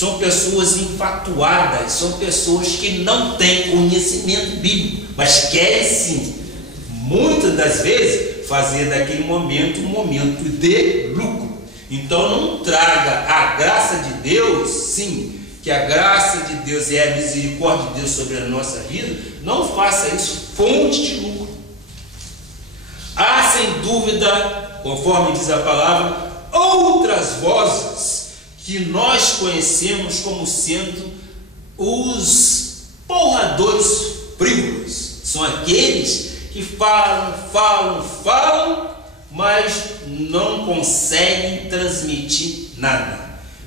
são pessoas infatuadas, são pessoas que não têm conhecimento bíblico, mas querem sim, muitas das vezes, fazer daquele momento um momento de lucro. Então não traga a graça de Deus, sim, que a graça de Deus é a misericórdia de Deus sobre a nossa vida, não faça isso fonte de lucro. Há sem dúvida, conforme diz a palavra, outras vozes que nós conhecemos como sendo os porradores frívolos. São aqueles que falam, mas não conseguem transmitir nada.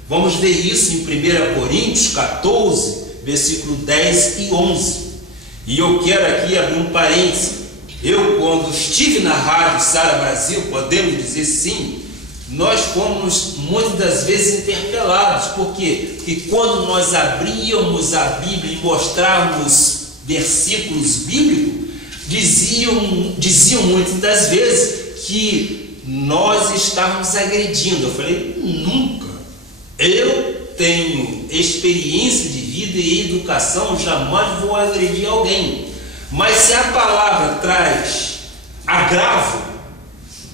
Vamos ver isso em 1 Coríntios 14, versículo 10 e 11. E eu quero aqui abrir um parênteses. Eu, quando estive na Rádio Sara Brasil, podemos dizer sim, nós fomos muitas das vezes interpelados. Por quê? Porque quando nós abríamos a Bíblia e mostrávamos versículos bíblicos, diziam muitas das vezes que nós estávamos agredindo. Eu falei, nunca. Eu tenho experiência de vida e educação, jamais vou agredir alguém. Mas se a palavra traz agravo,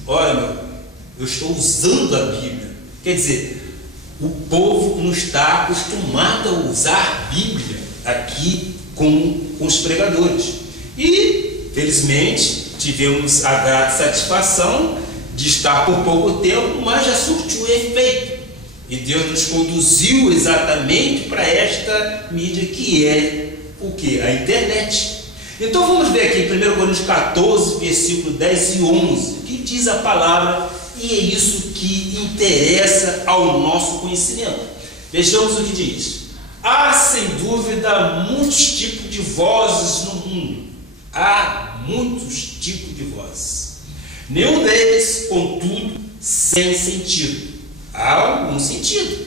olha, eu estou usando a Bíblia. Quer dizer, o povo não está acostumado a usar a Bíblia aqui com os pregadores. E, felizmente, tivemos a grata satisfação de estar por pouco tempo, mas já surtiu efeito. E Deus nos conduziu exatamente para esta mídia que é o que? A internet. Então vamos ver aqui em 1 Coríntios 14, versículo 10 e 11, o que diz a palavra, e é isso que interessa ao nosso conhecimento. Vejamos o que diz. Há sem dúvida muitos tipos de vozes no mundo. Há muitos tipos de vozes. Nenhum deles, contudo, sem sentido. Há algum sentido.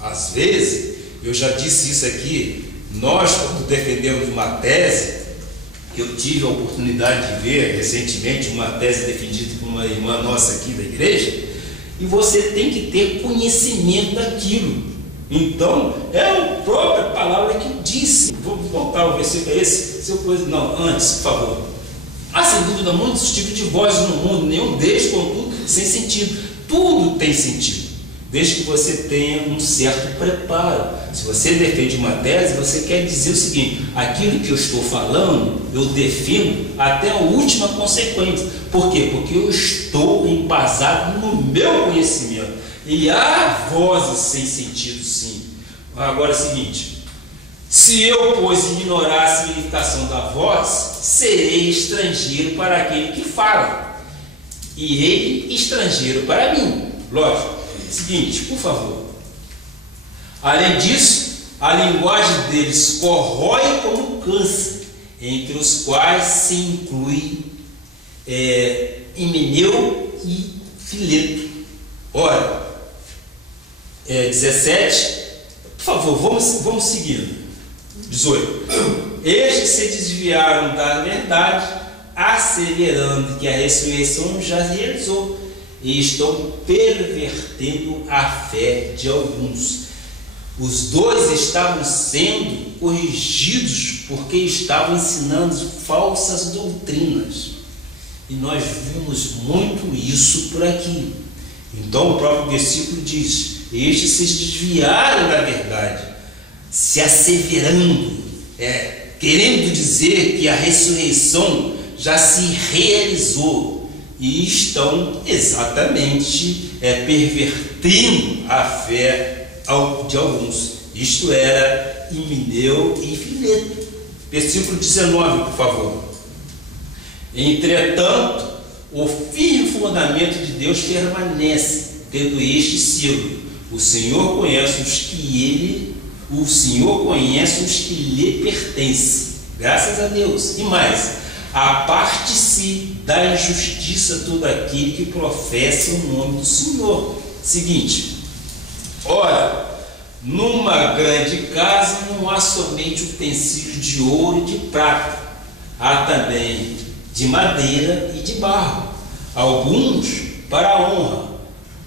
Às vezes, eu já disse isso aqui, nós quando defendemos uma tese, eu tive a oportunidade de ver recentemente uma tese defendida por uma irmã nossa aqui da igreja, e você tem que ter conhecimento daquilo. Então, é a própria palavra que disse. Vamos voltar ao versículo esse? Não, antes, por favor. Há sem dúvida muitos tipos de vozes no mundo, nenhum deles, contudo, sem sentido. Tudo tem sentido, desde que você tenha um certo preparo. Se você defende uma tese, você quer dizer o seguinte: aquilo que eu estou falando, eu defendo até a última consequência. Por quê? Porque eu estou embasado no meu conhecimento. E há vozes sem sentido, sim. Agora é o seguinte: se eu, pois, ignorar a significação da voz, serei estrangeiro para aquele que fala, e ele estrangeiro para mim. Lógico. Seguinte, por favor. Além disso, a linguagem deles corrói como câncer, entre os quais se inclui Himeneu e Fileto. Ora, 17, por favor, vamos seguindo. 18. Estes se desviaram da verdade, asseverando que a ressurreição já se realizou, e estão pervertendo a fé de alguns. Os dois estavam sendo corrigidos porque estavam ensinando falsas doutrinas. E nós vimos muito isso por aqui. Então o próprio versículo diz: estes se desviaram da verdade, se asseverando, querendo dizer que a ressurreição já se realizou, e estão exatamente pervertendo a fé de alguns. Isto era Himeneu e Fileto. Versículo 19, por favor. Entretanto, o firme fundamento de Deus permanece, tendo este selo: o Senhor conhece os que lhe pertencem. Graças a Deus. E mais: aparte-se da injustiça todo aquele que professa o nome do Senhor. Seguinte: ora, numa grande casa não há somente utensílios de ouro e de prata, há também de madeira e de barro, alguns para a honra,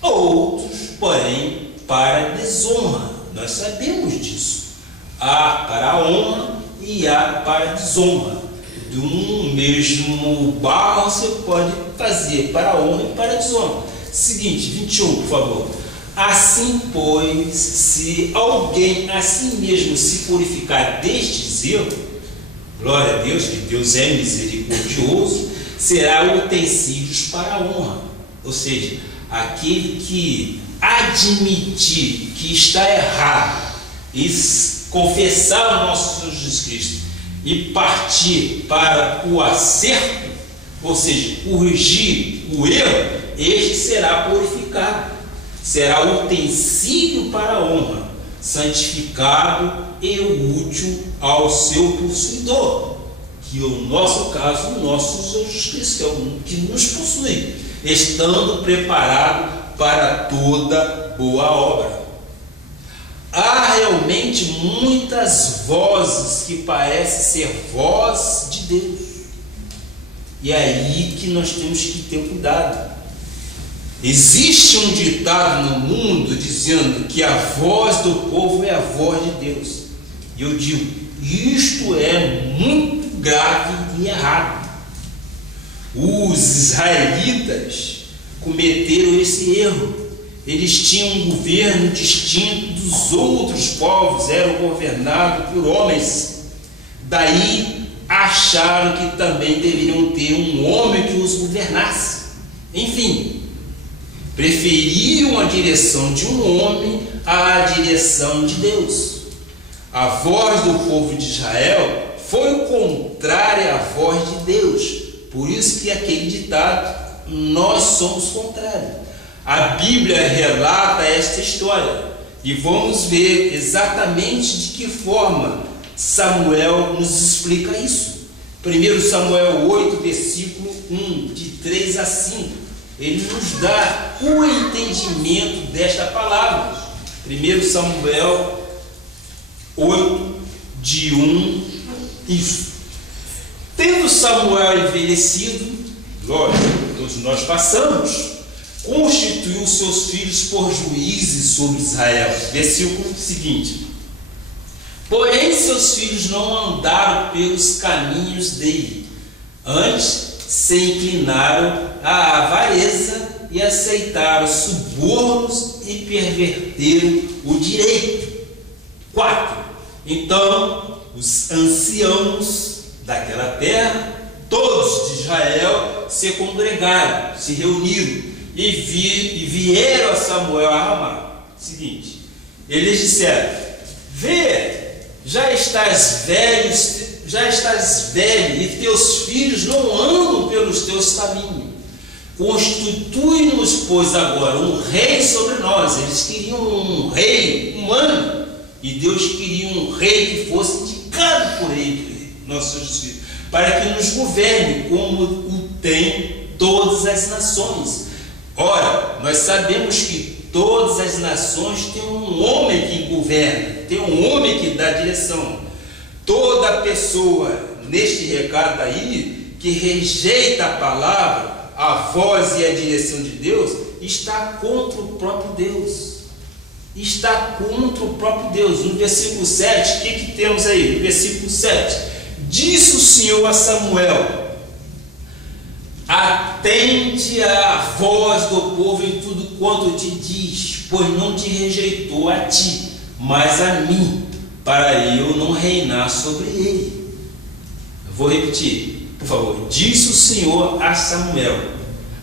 outros, porém, para a desonra. nós sabemos disso. Há para a honra e há para a desonra. De um mesmo barro você pode fazer para a honra e para a desonra. Seguinte, 21, por favor. Assim, pois, se alguém a si mesmo se purificar destes erros, glória a Deus, que Deus é misericordioso, será utensílios para a honra. Ou seja, aquele que admitir que está errado e confessar o nosso Senhor Jesus Cristo e partir para o acerto, ou seja, corrigir o erro, este será purificado, será utensílio para a honra, santificado e útil ao seu possuidor, que é o nosso caso, o nosso Jesus Cristo, que é o que nos possui, estando preparado para toda boa obra. Há realmente muitas vozes que parecem ser voz de Deus, e é aí que nós temos que ter cuidado. Existe um ditado no mundo dizendo que a voz do povo é a voz de Deus, e eu digo, isto é muito grave e errado. Os israelitas cometeram esse erro. Eles tinham um governo distinto dos outros povos, eram governados por homens. Daí acharam que também deveriam ter um homem que os governasse. Enfim, preferiam a direção de um homem à direção de Deus. A voz do povo de Israel foi contrária à voz de Deus. Por isso que aquele ditado, nós somos contrários. A Bíblia relata esta história e vamos ver exatamente de que forma Samuel nos explica isso. 1 Samuel 8, versículo 1, de 3 a 5. Ele nos dá o entendimento desta palavra. 1 Samuel 8, de 1, isso. Tendo Samuel envelhecido, lógico, todos nós passamos, constituiu seus filhos por juízes sobre Israel. Versículo seguinte. Porém, seus filhos não andaram pelos caminhos dele, antes se inclinaram à avareza e aceitaram subornos e perverteram o direito. 4. Então, os anciãos daquela terra, todos de Israel, se congregaram, se reuniram e vieram a Samuel a Ramá. Seguinte, eles disseram: vê, já estás velho e teus filhos não andam pelos teus caminhos. Constitui-nos, pois, agora um rei sobre nós. Eles queriam um rei humano e Deus queria um rei que fosse indicado por ele, nosso Senhor Jesus Cristo, para que nos governe como o tem todas as nações. Ora, nós sabemos que todas as nações têm um homem que governa, tem um homem que dá direção. Toda pessoa neste recado aí que rejeita a palavra, a voz e a direção de Deus, está contra o próprio Deus. Está contra o próprio Deus. No versículo 7, o que temos aí? No versículo 7, disse o Senhor a Samuel: atende à voz do povo em tudo quanto te diz, pois não te rejeitou a ti, mas a mim, para eu não reinar sobre ele. Eu vou repetir, por favor. Disse o Senhor a Samuel: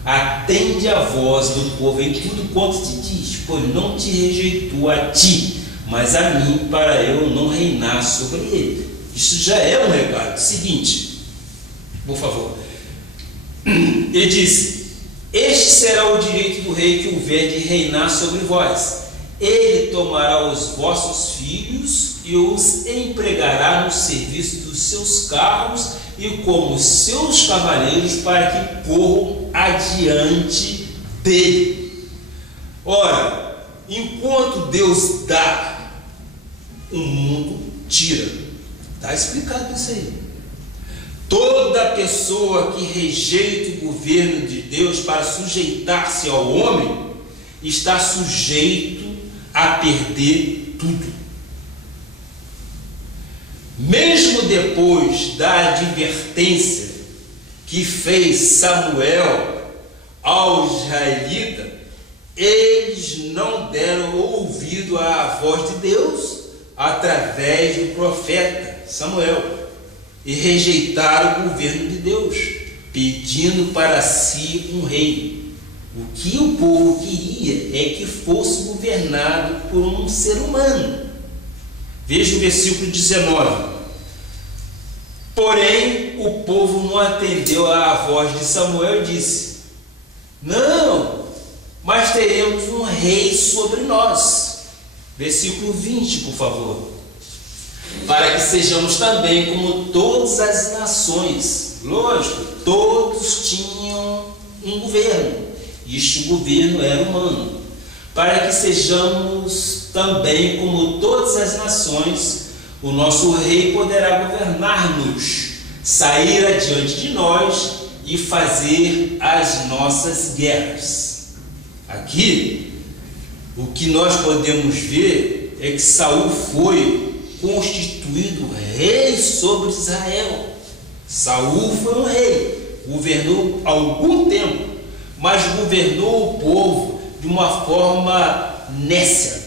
atende à voz do povo em tudo quanto te diz, pois não te rejeitou a ti, mas a mim, para eu não reinar sobre ele. Isso já é um recado. Seguinte, por favor. Ele disse: este será o direito do rei que houver de reinar sobre vós. Ele tomará os vossos filhos e os empregará no serviço dos seus carros e como seus cavaleiros, para que corram adiante dele. Ora, enquanto Deus dá, o mundo tira. Está explicado isso aí. Toda pessoa que rejeita o governo de Deus para sujeitar-se ao homem está sujeito a perder tudo. Mesmo depois da advertência que fez Samuel ao israelita, eles não deram ouvido à voz de Deus através do profeta Samuel e rejeitaram o governo de Deus, pedindo para si um rei. O que o povo queria é que fosse governado por um ser humano. Veja o versículo 19. Porém, o povo não atendeu à voz de Samuel e disse: não, mas teremos um rei sobre nós. Versículo 20, por favor. Para que sejamos também como todas as nações. Lógico, todos tinham um governo. Este governo era humano. Para que sejamos também como todas as nações, o nosso rei poderá governar-nos, sair adiante de nós e fazer as nossas guerras. Aqui, o que nós podemos ver é que Saul foi constituído rei sobre Israel. Saul foi um rei, governou algum tempo, mas governou o povo de uma forma nécia,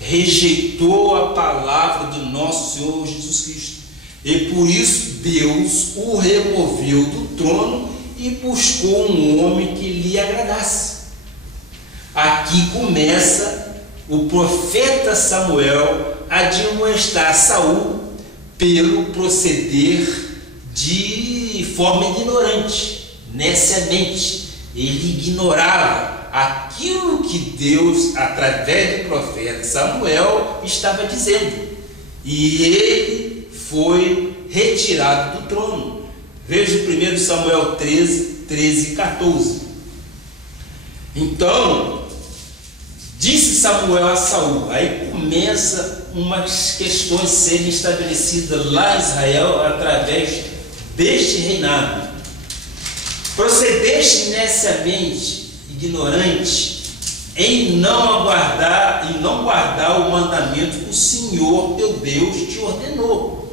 rejeitou a palavra do nosso Senhor Jesus Cristo, e por isso Deus o removeu do trono e buscou um homem que lhe agradasse. Aqui começa o profeta Samuel a admoestar Saul pelo proceder de forma ignorante, neciamente. Ele ignorava aquilo que Deus, através do profeta Samuel, estava dizendo, e ele foi retirado do trono. Veja 1 Samuel 13 e 14. Então, disse Samuel a Saul, aí começa umas questões serem estabelecidas lá em Israel através deste reinado. Procedeste neciamente, ignorante, em não guardar o mandamento que o Senhor teu Deus te ordenou,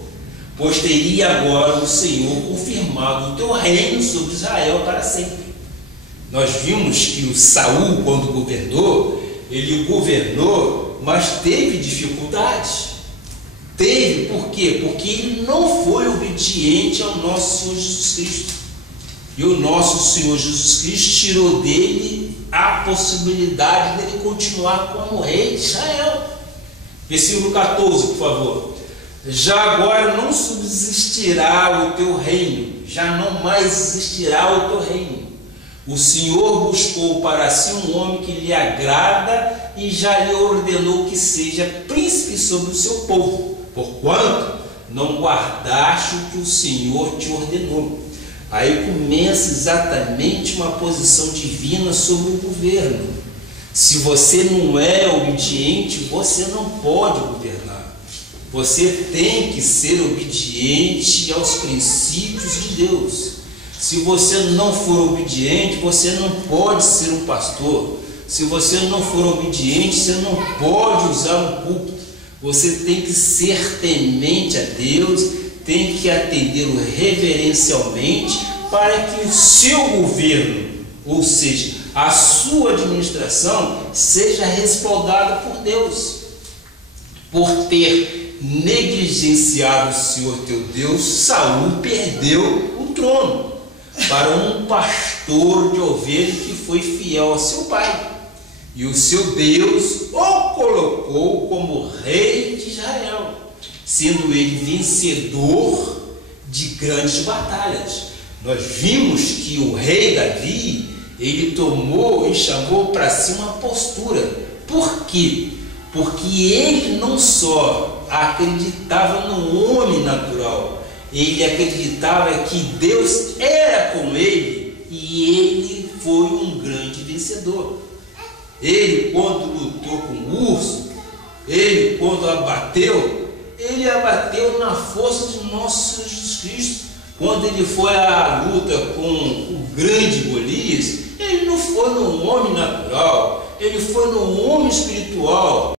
pois teria agora o Senhor confirmado o teu reino sobre Israel para sempre. Nós vimos que o Saul, quando governou, ele governou, mas teve dificuldades. Teve, por quê? Porque ele não foi obediente ao nosso Senhor Jesus Cristo. E o nosso Senhor Jesus Cristo tirou dele a possibilidade dele continuar como rei de Israel. Versículo 14, por favor. Já agora não subsistirá o teu reino, já não mais existirá o teu reino. O Senhor buscou para si um homem que lhe agrada e já lhe ordenou que seja príncipe sobre o seu povo, porquanto não guardaste o que o Senhor te ordenou. Aí começa exatamente uma posição divina sobre o governo. Se você não é obediente, você não pode governar. Você tem que ser obediente aos princípios de Deus. Se você não for obediente, você não pode ser um pastor. Se você não for obediente, você não pode usar um púlpito. Você tem que ser temente a Deus, tem que atendê-lo reverencialmente, para que o seu governo, ou seja, a sua administração, seja respaldada por Deus. Por ter negligenciado o Senhor teu Deus, Saul perdeu o trono para um pastor de ovelhas que foi fiel a seu pai. E o seu Deus o colocou como rei de Israel, sendo ele vencedor de grandes batalhas. Nós vimos que o rei Davi, ele tomou e chamou para si uma postura. Por quê? Porque ele não só acreditava no homem natural, ele acreditava que Deus era com ele e ele foi um grande vencedor. Ele, quando lutou com o urso, ele, quando abateu, ele abateu na força de nosso Senhor Jesus Cristo. Quando ele foi à luta com o grande Golias, ele não foi no homem natural, ele foi no homem espiritual.